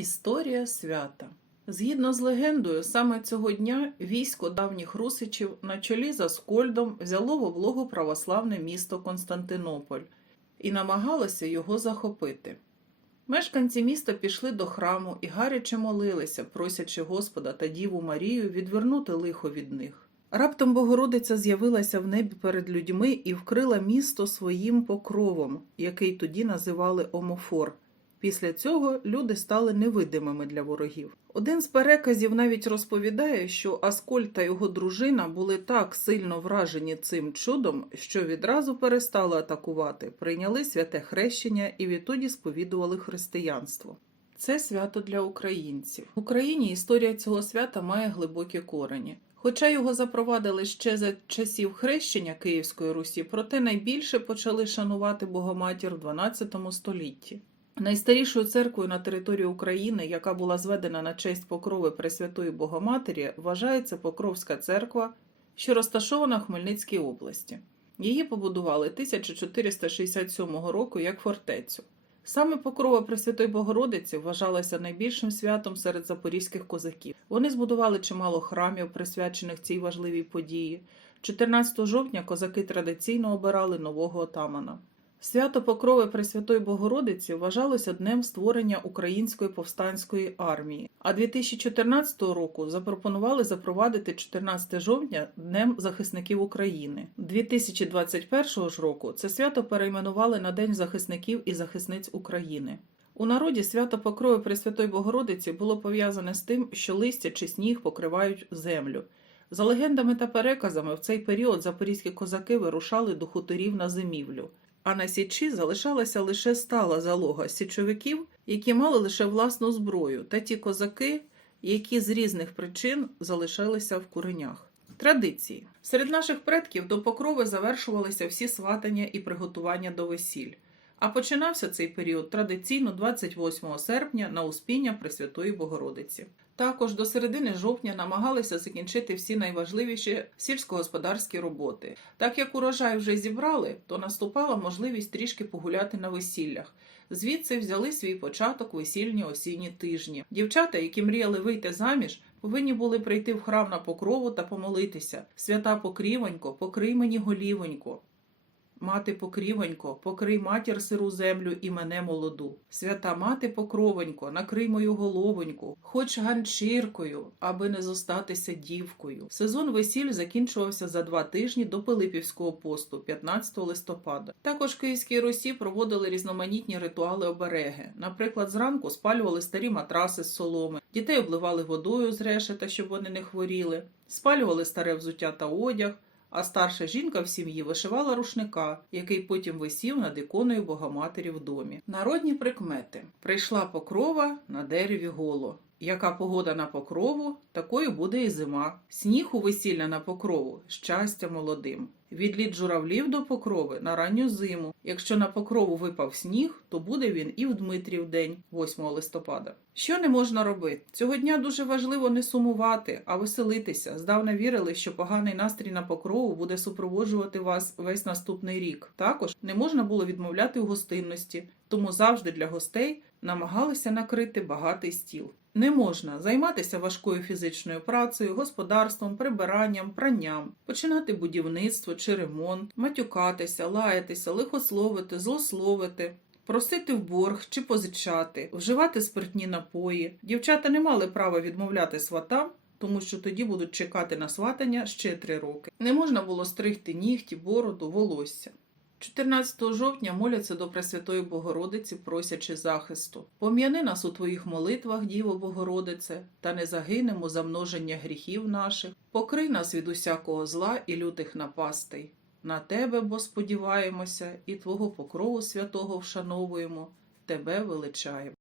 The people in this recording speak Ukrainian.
Історія свята. Згідно з легендою, саме цього дня військо давніх русичів на чолі за Скольдом взяло в облогу православне місто Константинополь і намагалося його захопити. Мешканці міста пішли до храму і гаряче молилися, просячи Господа та Діву Марію відвернути лихо від них. Раптом Богородиця з'явилася в небі перед людьми і вкрила місто своїм покровом, який тоді називали Омофор. Після цього люди стали невидимими для ворогів. Один з переказів навіть розповідає, що Аскольд та його дружина були так сильно вражені цим чудом, що відразу перестали атакувати, прийняли святе хрещення і відтоді сповідували християнство. Це свято для українців. В Україні історія цього свята має глибокі корені. Хоча його запровадили ще за часів хрещення Київської Русі, проте найбільше почали шанувати Богоматір в 12 столітті. Найстарішою церквою на території України, яка була зведена на честь покрови Пресвятої Богоматері, вважається Покровська церква, що розташована в Хмельницькій області. Її побудували 1467 року як фортецю. Саме покрова Пресвятої Богородиці вважалася найбільшим святом серед запорізьких козаків. Вони збудували чимало храмів, присвячених цій важливій події. 14 жовтня козаки традиційно обирали нового отамана. Свято Покрови Пресвятої Богородиці вважалося днем створення Української повстанської армії, а 2014 року запропонували запровадити 14 жовтня Днем захисників України. 2021 ж року це свято перейменували на День захисників і захисниць України. У народі свято Покрови Пресвятої Богородиці було пов'язане з тим, що листя чи сніг покривають землю. За легендами та переказами, в цей період запорізькі козаки вирушали до хуторів на зимівлю. А на січі залишалася лише стала залога січовиків, які мали лише власну зброю, та ті козаки, які з різних причин залишалися в куренях. Традиції серед наших предків до покрови завершувалися всі сватання і приготування до весіль. А починався цей період традиційно 28 серпня на Успіння Пресвятої Богородиці. Також до середини жовтня намагалися закінчити всі найважливіші сільськогосподарські роботи. Так як урожай вже зібрали, то наступала можливість трішки погуляти на весіллях. Звідси взяли свій початок весільні осінні тижні. Дівчата, які мріяли вийти заміж, повинні були прийти в храм на покрову та помолитися. Свята покрівонько, покрий мені голівонько. Мати покрівонько, покрий матір сиру землю і мене молоду. Свята мати покровонько, накрий мою головоньку, хоч ганчіркою, аби не зостатися дівкою. Сезон весіль закінчувався за два тижні до Пилипівського посту, 15 листопада. Також Київській Русі проводили різноманітні ритуали обереги. Наприклад, зранку спалювали старі матраси з соломи, дітей обливали водою з решета, щоб вони не хворіли, спалювали старе взуття та одяг а старша жінка в сім'ї вишивала рушника, який потім висів над іконою Богоматері в домі. Народні прикмети: прийшла покрова на дереві голо. Яка погода на покрову, такою буде і зима. Сніг у весілля на покрову, щастя молодим. Від літ журавлів до покрови на ранню зиму. Якщо на покрову випав сніг, то буде він і в Дмитрів день, 8 листопада. Що не можна робити? Цього дня дуже важливо не сумувати, а веселитися. Здавна вірили, що поганий настрій на покрову буде супроводжувати вас весь наступний рік. Також не можна було відмовляти у гостинності, тому завжди для гостей намагалися накрити багатий стіл. Не можна займатися важкою фізичною працею, господарством, прибиранням, пранням, починати будівництво чи ремонт, матюкатися, лаятися, лихословити, злословити. Просити в борг чи позичати, вживати спиртні напої. Дівчата не мали права відмовляти сватам, тому що тоді будуть чекати на сватання ще три роки. Не можна було стригти нігті, бороду, волосся. 14 жовтня моляться до Пресвятої Богородиці, просячи захисту. Пом'яни нас у твоїх молитвах, Діво Богородице, та не загинемо за множення гріхів наших. Покрий нас від усякого зла і лютих напастей. На тебе, бо сподіваємося, і Твого покрову святого вшановуємо, Тебе величаємо.